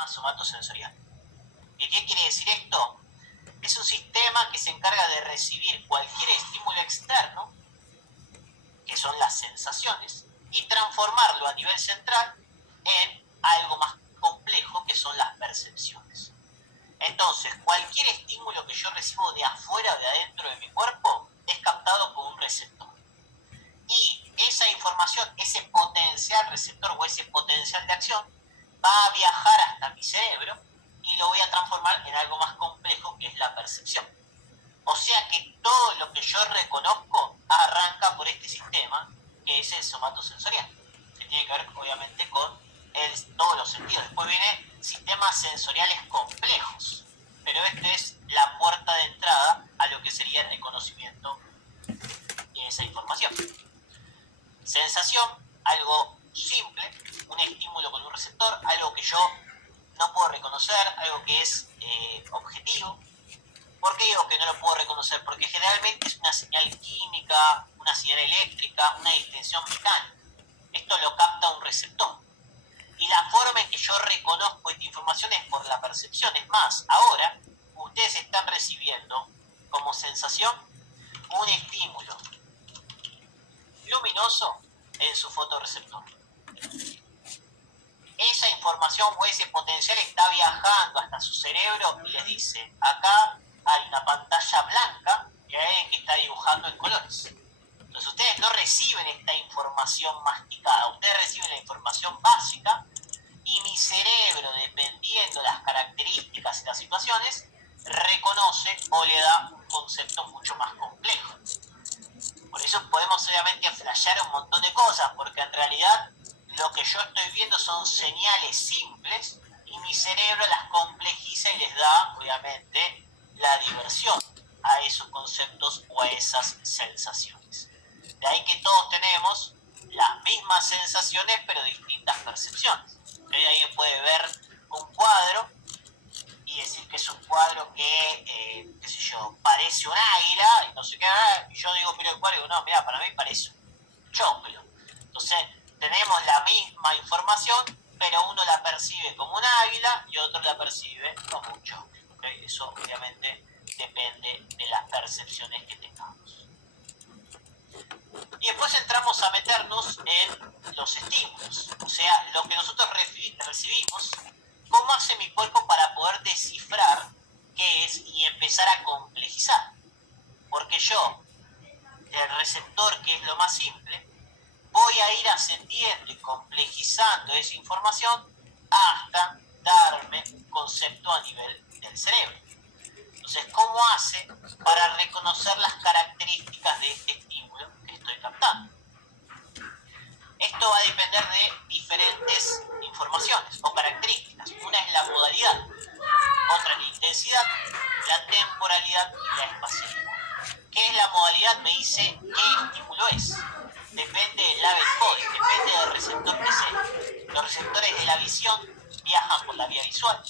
sistema somatosensorial. ¿Qué quiere decir esto? Es un sistema que se encarga de recibir cualquier estímulo externo, que son las sensaciones, y transformarlo a nivel central en algo más complejo, que son las percepciones. Entonces, cualquier estímulo que yo recibo de afuera o de adentro de mi cuerpo es captado por un receptor. Y esa información, ese potencial receptor o ese potencial de acción, va a viajar hasta mi cerebro y lo voy a transformar en algo más complejo, que es la percepción. O sea que todo lo que yo reconozco arranca por este sistema, que es el somatosensorial, que tiene que ver obviamente con todos los sentidos. Después vienen sistemas sensoriales complejos, pero esta es la puerta de entrada a lo que sería el conocimiento de esa información. Sensación, algo simple, un estímulo con un receptor, algo que yo no puedo reconocer, algo que es objetivo. ¿Por qué digo que no lo puedo reconocer? Porque generalmente es una señal química, una señal eléctrica, una distinción mecánica. Esto lo capta un receptor. Y la forma en que yo reconozco esta información es por la percepción. Es más, ahora ustedes están recibiendo como sensación un estímulo luminoso en su fotorreceptor. Esa información o ese potencial está viajando hasta su cerebro y les dice: acá hay una pantalla blanca y hay alguien que está dibujando en colores. Entonces ustedes no reciben esta información masticada, ustedes reciben la información básica, y mi cerebro, dependiendo de las características y las situaciones, reconoce o le da un concepto mucho más complejo. Por eso podemos obviamente flashear un montón de cosas, porque en realidad lo que yo estoy viendo son señales simples y mi cerebro las complejiza y les da obviamente la diversión a esos conceptos o a esas sensaciones. De ahí que todos tenemos las mismas sensaciones pero distintas percepciones. Alguien puede ver un cuadro y decir que es un cuadro que, qué sé yo, parece un águila y no sé qué, y yo digo, miro el cuadro y digo, no, mira, para mí parece un choclo. Entonces, tenemos la misma información, pero uno la percibe como un águila y otro la percibe como un choclo. ¿Okay? Eso obviamente depende de las percepciones que tengamos. Y después entramos a meternos en los estímulos, o sea, lo que nosotros recibimos, cómo hace mi cuerpo para poder descifrar qué es y empezar a complejizar. Porque yo, el receptor, que es lo más simple, voy a ir ascendiendo y complejizando esa información hasta darme un concepto a nivel del cerebro. Entonces, ¿cómo hace para reconocer las características de este estímulo que estoy captando? Esto va a depender de diferentes informaciones o características. Una es la modalidad, otra es la intensidad, la temporalidad y la espacialidad. ¿Qué es la modalidad? Me dice qué estímulo es. Depende del label coding, depende del receptor que sea. Los receptores de la visión viajan por la vía visual.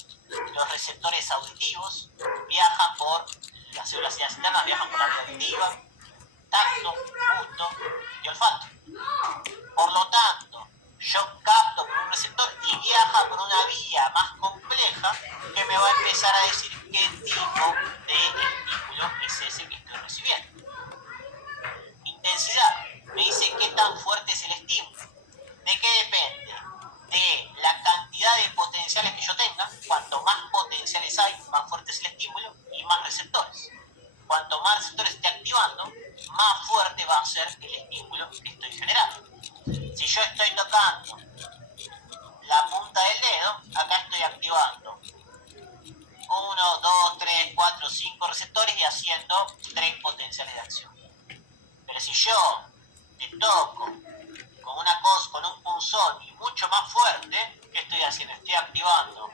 Los receptores auditivos viajan por las células internas, viajan por la vía auditiva, tacto, gusto y olfato. Por lo tanto, yo capto por un receptor y viaja por una vía más compleja que me va a empezar a decir qué tipo de estímulo es ese que estoy recibiendo. Intensidad me dice qué tan fuerte es el estímulo. ¿De qué depende? De la cantidad de potenciales que yo tenga. Cuanto más potenciales hay, más fuerte es el estímulo y más receptores. Cuanto más receptores esté activando, más fuerte va a ser el estímulo que estoy generando. Si yo estoy tocando la punta del dedo, acá estoy activando 1, 2, 3, 4, 5 receptores y haciendo 3 potenciales de acción. Pero si yo te toco con una cosa, con un punzón y mucho más fuerte, ¿qué estoy haciendo? Estoy activando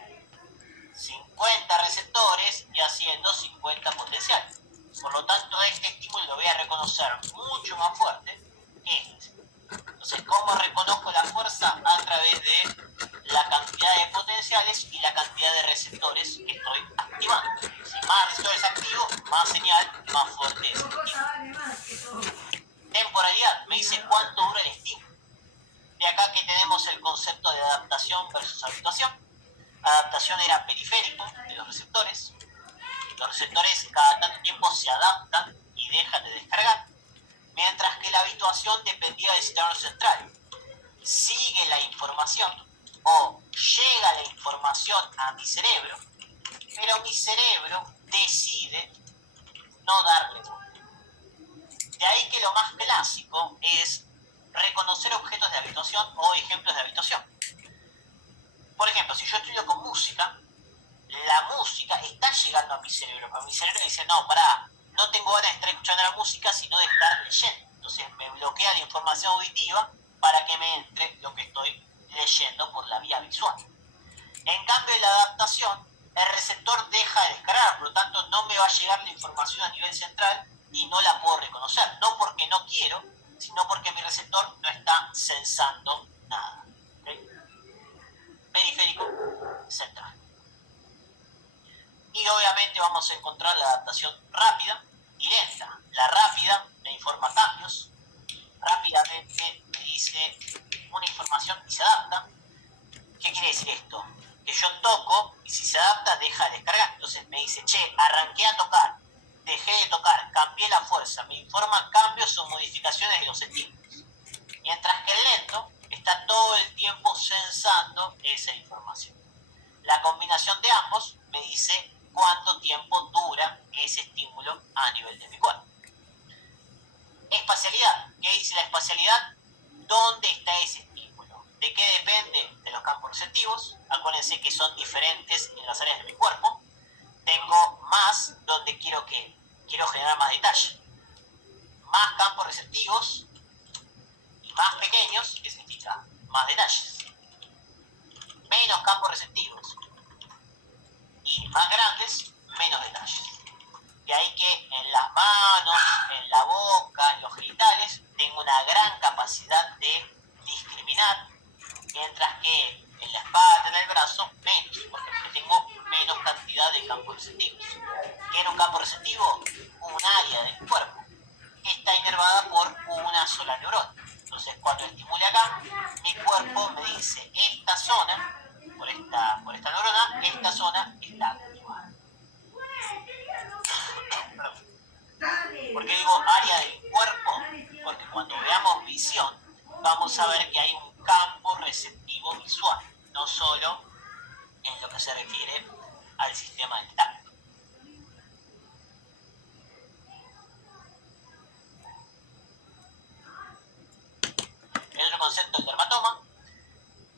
50 receptores y haciendo 50 potenciales. Por lo tanto, este estímulo lo voy a reconocer mucho más fuerte que este. Entonces, ¿cómo reconozco la fuerza? A través de la cantidad de potenciales y la cantidad de receptores que estoy activando. Si más receptores activo, más señal, más fuerte es el estímulo. Temporalidad me dice cuánto dura el estímulo. De acá que tenemos el concepto de adaptación versus habituación. adaptación era periférico de los receptores. Los receptores cada tanto tiempo se adaptan y dejan de descargar, mientras que la habituación dependía del sistema central. Sigue la información o llega la información a mi cerebro, pero mi cerebro decide no darle bola. De ahí que lo más clásico es reconocer objetos de habituación o ejemplos de habituación. Por ejemplo, si yo estudio con música, la música está llegando a mi cerebro, pero mi cerebro dice, no, pará, no tengo ganas de estar escuchando la música, sino de estar leyendo. Entonces me bloquea la información auditiva para que me entre lo que estoy leyendo por la vía visual. En cambio, la adaptación, el receptor deja de descargar, por lo tanto no me va a llegar la información a nivel central y no la puedo reconocer, no porque no quiero, sino porque mi receptor no está sensando nada. ¿Okay? Periférico, central. Y obviamente vamos a encontrar la adaptación rápida y lenta. La rápida me informa cambios, rápidamente me dice una información y se adapta. ¿Qué quiere decir esto? Que yo toco y si se adapta deja de descargar. Entonces me dice, che, arranqué a tocar, dejé de tocar, cambié la fuerza, me informa cambios o modificaciones de los estímulos. Mientras que el lento está todo el tiempo sensando esa información. La combinación de ambos me dice cuánto tiempo dura ese estímulo a nivel de mi cuerpo. Espacialidad. ¿Qué dice la espacialidad? ¿Dónde está ese estímulo? ¿De qué depende? De los campos receptivos. Acuérdense que son diferentes en las áreas de mi cuerpo. Tengo más donde quiero generar más detalle. Más campos receptivos y más pequeños, ¿qué significa? Más detalles. Menos campos receptivos y más grandes, menos detalles. De ahí que en las manos, en la boca, en los genitales, tengo una gran capacidad de discriminar, mientras que en la espalda, en el brazo, menos, porque tengo menos cantidad de campos receptivos. ¿Qué era un campo receptivo? Un área del cuerpo que está inervada por una sola neurona. Entonces, cuando estimule acá, mi cuerpo me dice, esta zona, por esta neurona, esta zona está activada. ¿Por qué digo área del cuerpo? Porque cuando veamos visión, vamos a ver que hay un campo receptivo visual, no solo en lo que se refiere al sistema del tacto. El otro concepto es el dermatoma,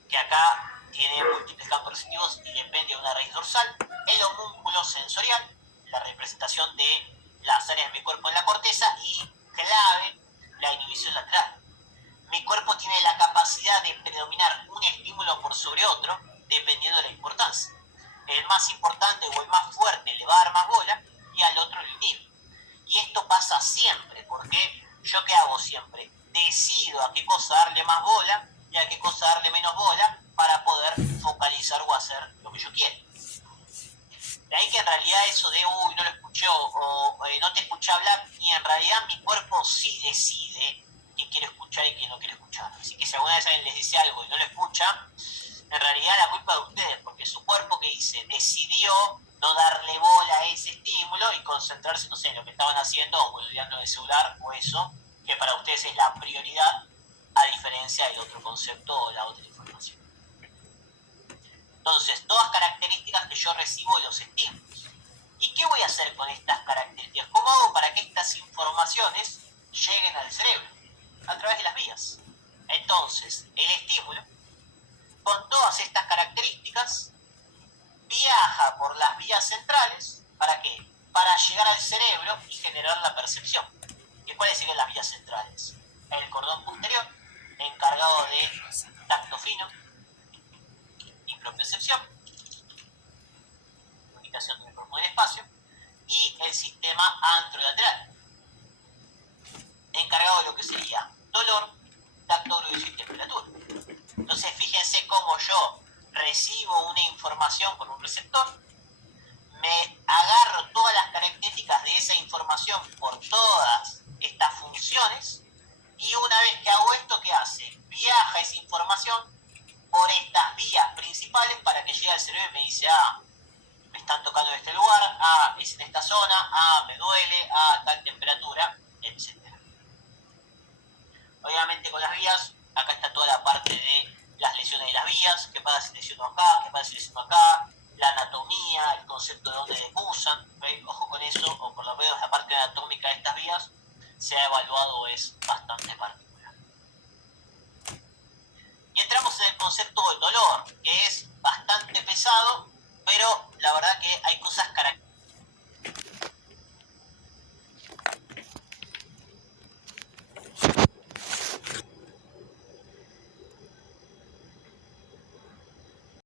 que acá tiene múltiples campos receptivos y depende de una raíz dorsal. El homúnculo sensorial, la representación de las áreas de mi cuerpo en la corteza, y clave, la inhibición lateral. Mi cuerpo tiene la capacidad de predominar un estímulo por sobre otro dependiendo de la importancia. El más importante o el más fuerte le va a dar más bola y al otro lo inhibe. Y esto pasa siempre, porque yo ¿qué hago siempre? Decido a qué cosa darle más bola y a qué cosa darle menos bola para poder focalizar o hacer lo que yo quiero. De ahí que en realidad eso de uy, no lo escuchó o no te escuché hablar, y en realidad mi cuerpo sí decide qué quiere escuchar y qué no quiere escuchar. Así que si alguna vez alguien les dice algo y no lo escucha, en realidad la culpa es de ustedes, porque su cuerpo, ¿qué dice? Decidió no darle bola a ese estímulo y concentrarse, no sé, en lo que estaban haciendo o boludeando en el celular o eso, que para ustedes es la prioridad, a diferencia del otro concepto o la otra información. Entonces, todas características que yo recibo de los estímulos. ¿Y qué voy a hacer con estas características? ¿Cómo hago para que estas informaciones lleguen al cerebro? A través de las vías. Entonces, el estímulo, con todas estas características, viaja por las vías centrales. ¿Para qué? Para llegar al cerebro y generar la percepción. ¿Y cuáles serían las vías centrales? El cordón posterior, encargado de tacto fino y propiocepción, ubicación del cuerpo en el espacio, y el sistema anterolateral, encargado de lo que sería dolor, tacto grueso y temperatura. Entonces, fíjense cómo yo recibo una información por un receptor, me agarro todas las características de esa información por todas estas funciones, y una vez que hago esto, ¿qué hace? Viaja esa información por estas vías principales principales para que llegue al cerebro y me dice, me están tocando en este lugar, es en esta zona, me duele, tal temperatura, etc. Obviamente con las vías, acá está toda la parte de las lesiones de las vías, qué pasa si lesiono acá, qué pasa si lesiono acá, la anatomía, el concepto de dónde decusan, ¿okay? Ojo con eso, o por lo menos la parte anatómica de estas vías se ha evaluado, es bastante particular. Y entramos en el concepto del dolor, que es bastante pesado, pero la verdad que hay cosas características